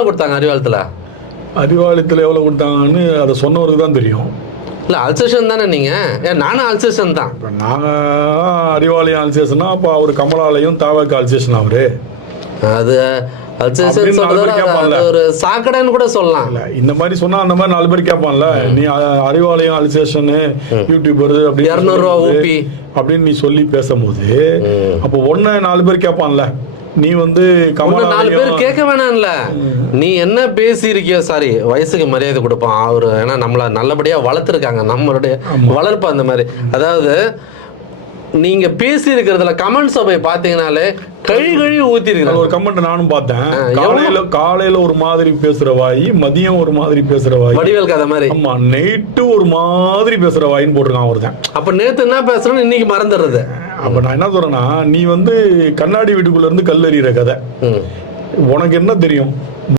எவ்வளவு கொடுத்தாங்க அறிவாளத்துல? அறிவாலயத்தில் எவ்வளோ கொடுத்தாங்கன்னு அதை சொன்னவருக்கு தான் தெரியும். இல்ல அல்சேஷன் தானே நீங்க? ஏன் நானும் அல்சேஷன் தான். இப்போ நாங்கள் அறிவாலயம் அல்சேஷனா அப்போ அவர் கமலாலயம் தாவாக்கு அல்சேஷன் அவரு. அது அல்சேஷன் சொல்றது ஒரு சாக்கடைன்னு கூட சொல்லலாம். இல்ல இந்த மாதிரி சொன்னா அந்த மாதிரி நாலு பேர் கேட்பான்ல நீ அறிவாலயம் அல்சேஷன் யூடியூபர் அப்படின்னு 200 ரூபா சொல்லும்போது, ஊப்பி. அப்படின்னு நீ சொல்லி பேசும்போது அப்போ ஒன்ன நாலு பேர் கேட்பான்ல நீ வந்து நாலு பேர் கேட்க வேணாம்ல. நீ என்ன பேசியிருக்கியோ சாரி வயசுக்கு மரியாதை கொடுப்பான். அவரு ஏன்னா நம்மள நல்லபடியா வளர்த்துருக்காங்க. நம்மளுடைய வளர்ப்பு அந்த மாதிரி. அதாவது நீங்க பேசி இருக்கிறதுல கமெண்ட்ஸை போய் பாத்தீங்கன்னாலே கழி கழி ஊத்தி அது ஒரு கமெண்ட் நானும் பார்த்தேன். காலையில காலையில ஒரு மாதிரி பேசுற வாய் மதியம் ஒரு மாதிரி பேசுற வாய். வடிவேல் கதை மாதிரி. ஆமா நைட்டு ஒரு மாதிரி பேசுற வாயின்னு போட்டிருக்கான் ஒருத்தன் அப்ப நேத்து என்ன பேசுறோம்னு இன்னைக்கு மறந்துடுறது. அப்ப நான் என்ன சொல்றேன்னா நீ வந்து கண்ணாடி வீட்டுக்குள்ள இருந்து கல்லெறிகிற கதை. உனக்கு என்ன தெரியும்